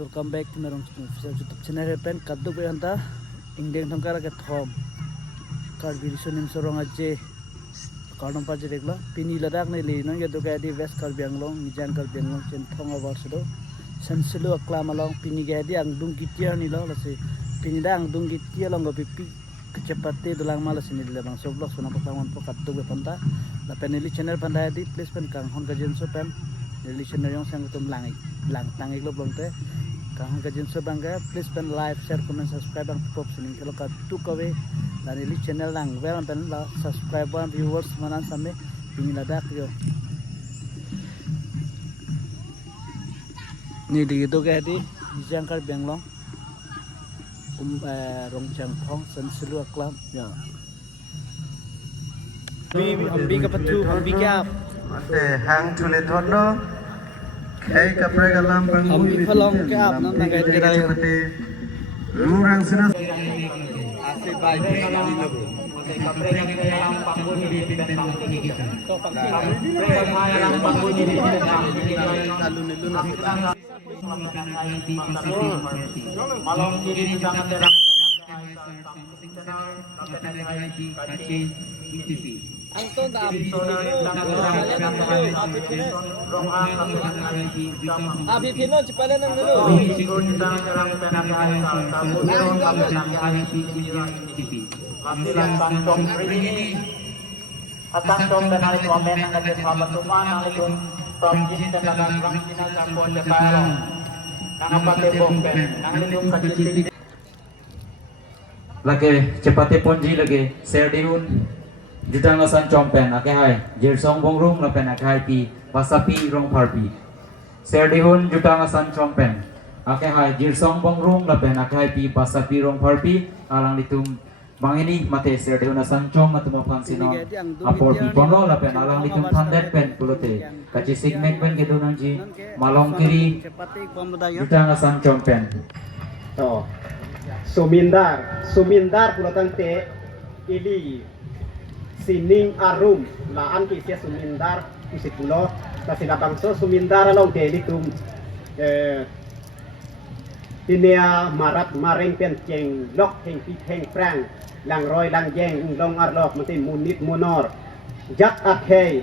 welcome back to my official YouTube channel. Pen kaduk be anta Indian tham kara ke thom kar video nim sorong aje kardom pa je dekla pini ladak ne le no ye do ka di west kar benglong nijan kar benglong chen thong awar sudo sensilu akla malong pini ga di ang dung gitia ni lo lase pini da ang dung gitia long go pipi kecepate dalang malas ini dilabang soblok suna papangon po kaduk be panta la peneli channel panda di please pen kang hon ka jenso pen Daily channel yang sang ketum lang tangi lo belum teh kahang kajian sebangga please pen like share comment subscribe bang top sini kalau katu kawe dan daily channel lang well pen la subscriber viewers mana sampai pingin ladak yo ni di itu kayak di jangkar benglong rong jangkong sensilu aklam ya bi kapatu bi kap Ate hang chule thono kai kapre galam bang Ambi falong ke ap nam nagai tirai ate rurang sina Asik baik sekali logo. Kapre galam panggung di bintang tinggi kita. Galam panggung di bintang tinggi kita. Malam kiri sangat terang. Anton da Abi Pino cepala nang dulu. Atang tenali komen ang nagkasama tuman ang ikon pamjin talagang rangkina sa kuwan sa parang nangapatibong pen ang inyong kacicik. Lagi cepati ponji lagi serdihun jutang lasan chompen ake hai jersong bongrung lapen ake hai pi pasapi rong parpi serdihun jutang lasan chompen ake hai jersong bongrung lapen ake hai pi pasapi rong parpi alang ditum bang ini mate serdihun lasan chom matu mapang sino apor pi pono lapen alang ditum thandet pen pulote kaci signek pen gitu nangji malong kiri jutang lasan chompen to sumindar pulatan te ili sining arum laan ki sia sumindar isi pulo ta sila bangso sumindar long te ditum tinia marat maring pen ceng lok heng pi heng prang lang roy lang jeng long arlok mati munit munor jat akhei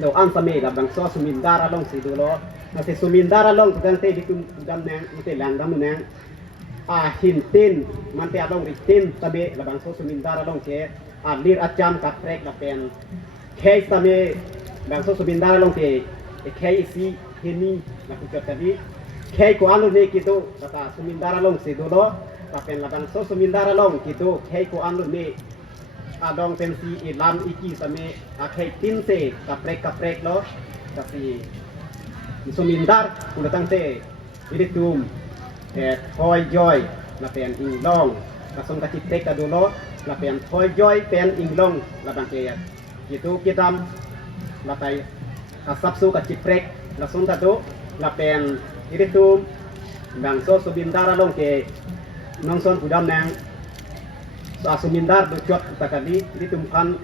lo an same la bangso sumindar long sidulo mati sumindar long tugang te ditum dam nang mati lang dam nang hintin manti adong ritin tabe labang so sumindar adong ke alir acam kaprek lapen kei tame bang so sumindar adong ke kei isi hini laku tadi kei ko anu ne kitu kata sumindar adong sidulo lapen labang so sumindar adong kitu kei ko anu ne adong pensi ilam iki tame kei tin se kaprek lo tapi sumindar kudatang te iritum Toy joy lapen inglong kasong kacitek kadulo lapen toy joy pen inglong labang kaya itu kita lapai kasapsu kaciprek lasong kado lapen iritum bangso subindara long ke nongson udam nang sumindar ducot takadi iritum kan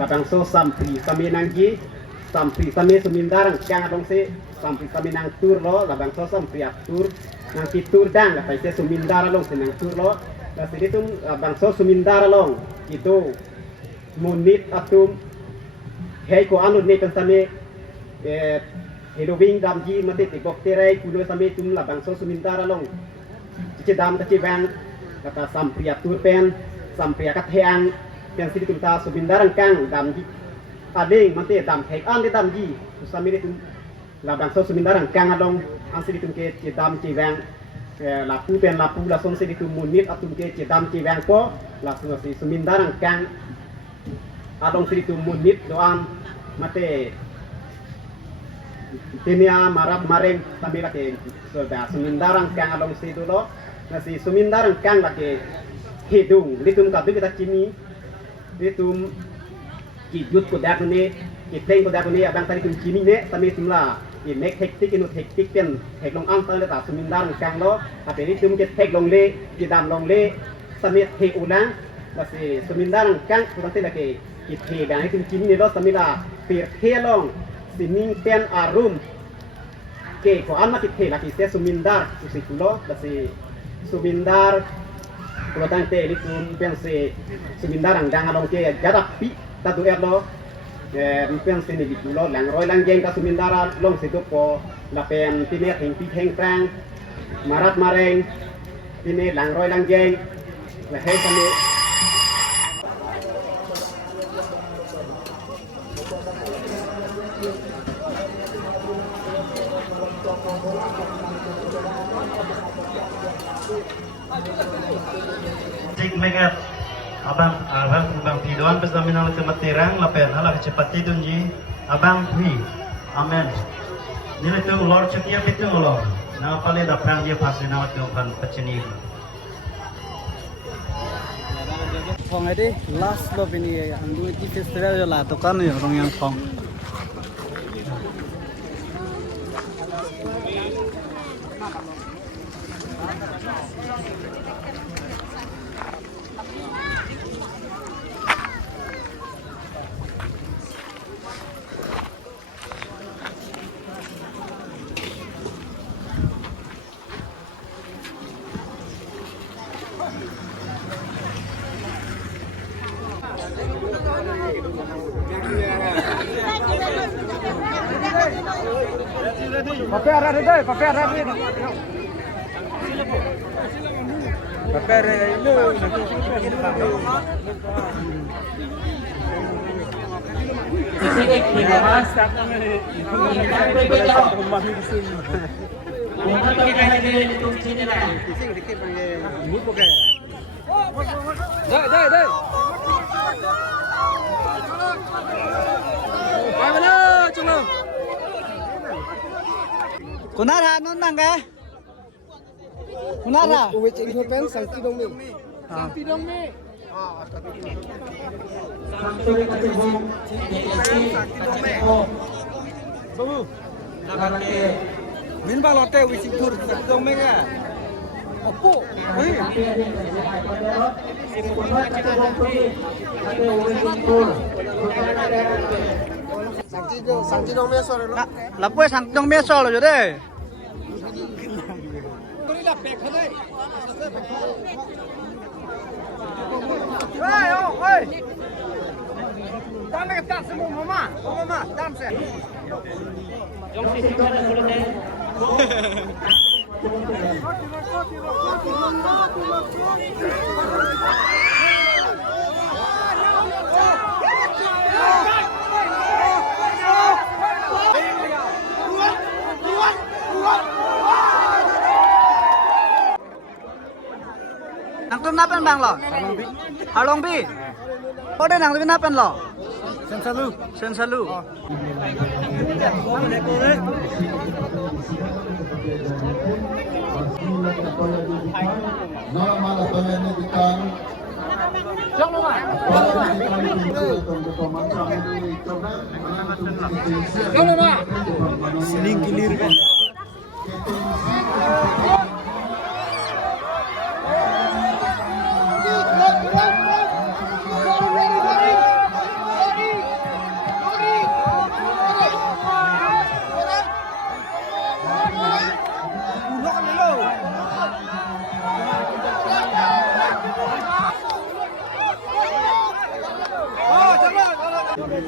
labangso sampri saminangji sampri sami sumindarang kang adong se sampri saminang tur lo labangso sampri tur nang titur dang la paise sumindara long senang tur lo la siditum bangso sumindara long itu munit atum hei ko anu ne pensame hedowing damji mate tibok terai kuno same tum la bangso sumindara long cici dam ta cibang kata sampria tur pen sampria kat heang pen siditum ta sumindarang kang damji ading mate dam hek an de damji same ditum la bangso sumindarang kang adong ang siditum ke cedam cewang lapu pen lapu langsung siditum munit atum ke cedam cewang ko langsung si sumindarang kang adong siditum munit doan mate tinia marap mareng sambil lagi sudah sumindarang kang adong sidulo nasi sumindarang kang lagi hidung ditum kadu kita cimi ditum kijut ko dak ne kitleng ko dak ne abang tadi tum cimi ne sambil timla mek hektik inu hektik pen hek long ang tang ta sumindar kang lo tapi ni tum ke hek long le ki dam long le samit hek ulang basi sumindar kang kurante lake ki the bang tum kini lo samila pir he long sining pen arum ke ko an mati the laki se sumindar usi kulo basi sumindar kulo tante ini pun pense sumindar ang dangalong ke jadak pi tatu erlo pense ni bikulo lang roy lang jeng ka sumindara long situ po lapen tine heng pi heng prang marat mareng tine lang roy lang jeng la hei kami Cik mengat abang tiduan pas kami nang temat terang lapen hala kecepat tidun ji abang hui amen nilai tu lor cekia pitu lor na pale da prang dia pas na tu kan peceni phong ấy last lo ini andu di festival lah tokan ya orang yang phong Sisik tiga mas. Una pakai dari itu sini lah. Kunara non nang ka? Kunara. Uwe ceng pen sangti dong mi. Sangti dong mi. Sampai ke bung. Babu. Pakai Min ba lote wi sing tur sangti dong mi nga. Opo. Wi. Sangti dong mi sore lo. Lapu sang dong mia sol rồi đấy. Kuri la pek hadai. Oi. Tama ka tas mo mama. Mama, tam se. Nang tum napen bang lo? Halong bi. Ode nang tum napen lo? Sensalu. Siling kilir kan.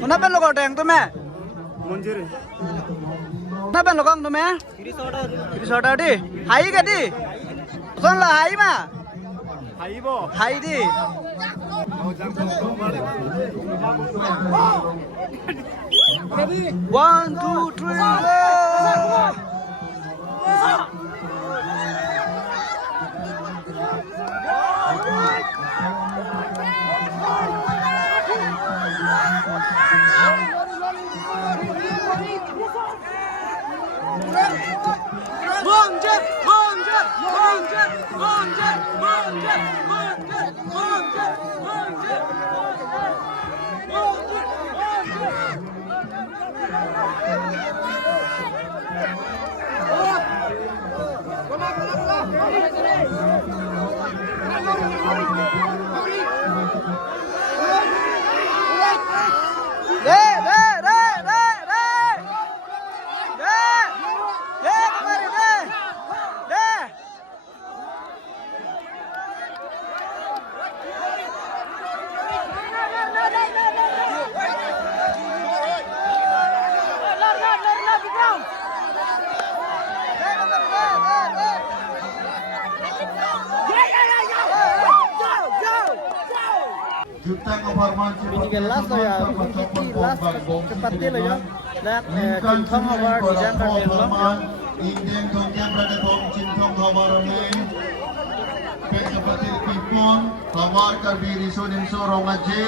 Kenapa lo kau teng tu me? Monjure. Kenapa lo kau tu me? Kiri soda di. Hai ke di? Son lah hai ma. Hai bo. Hai di. One, two, three, go. Jutang Overman Ini ke last lo ya, ini last cepat dia lo ya. Dan Cintong Award di jangka belum. Indeng Tongkian berada Tom Cintong Hawarame Pen Kapatir Pipon Hawar Karbiri Sonim Sorong Aje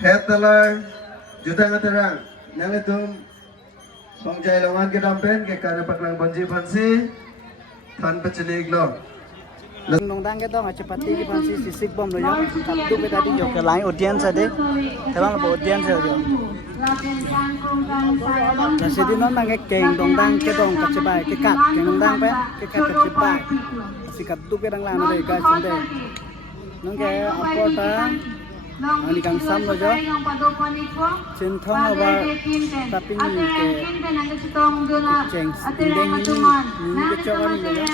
Hetalar Jutang Aterang Nalitum Songjai Longan ke Dampen ke Kana Paklang Banji Pansi Tan Pecenig Long Nung dang ke dong cepat dia pansi sisik bom lo ya. Satu kita di jauh ke lain audiens ada. Teman apa audiens ada. Nah sedih non nang keng dong dang ke dong kecebai ke kat keng dong dang pe ke kat kecebai. Sikat tu ke dang lain ada guys sende. Nung ke apa ta? Ani kang sam lo jo. Cintong apa tapi ni ke ceng indeng ni ke cawan lo ya.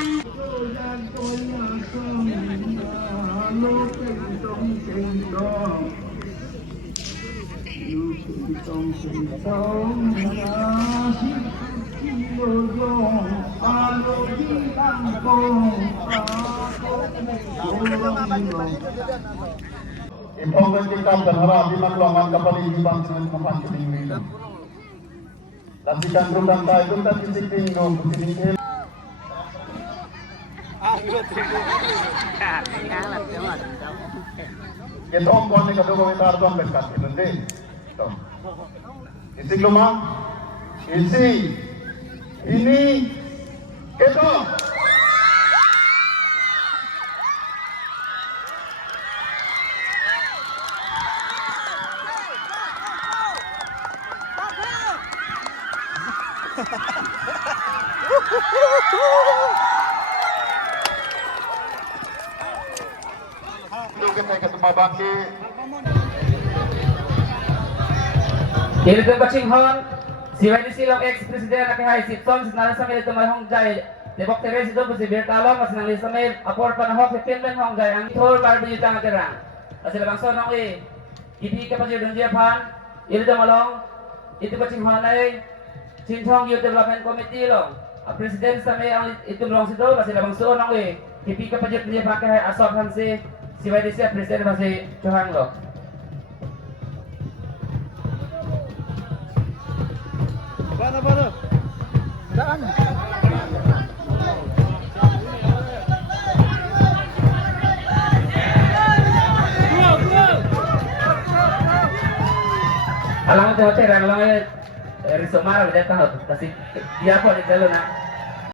Impongkan kita berharap di makluman kapal ini bangsa tempat ini. Latihan rundang kai itu tadi sitting dong begini. Kita omkon ni kadang kita arduan berkat itu deh. Isi luma, isi ini kita. Kita ketemu bangki. Ini tu Baching Hon, si YDC long ex presiden nak hai si Tom senara sambil itu mahong jai. Debok teres itu pasti bertalong mas nang lisa may apor panahok Finland hong jai. Ang thor karbi jutang terang. Asal bangsa nong ipi ka pajud dia pan. Ini tu malong itu Baching Hon ay Cintong Youth Development Committee long. Presiden sampai ang itu long situ asal bangsa nong ipi ka pajud dia pakai asok hansi si YDC presiden masih Johang lo. Mana? Daan. Alam mo hotel, alam mo risomar, udah tahu, kasi dia po di jalan na.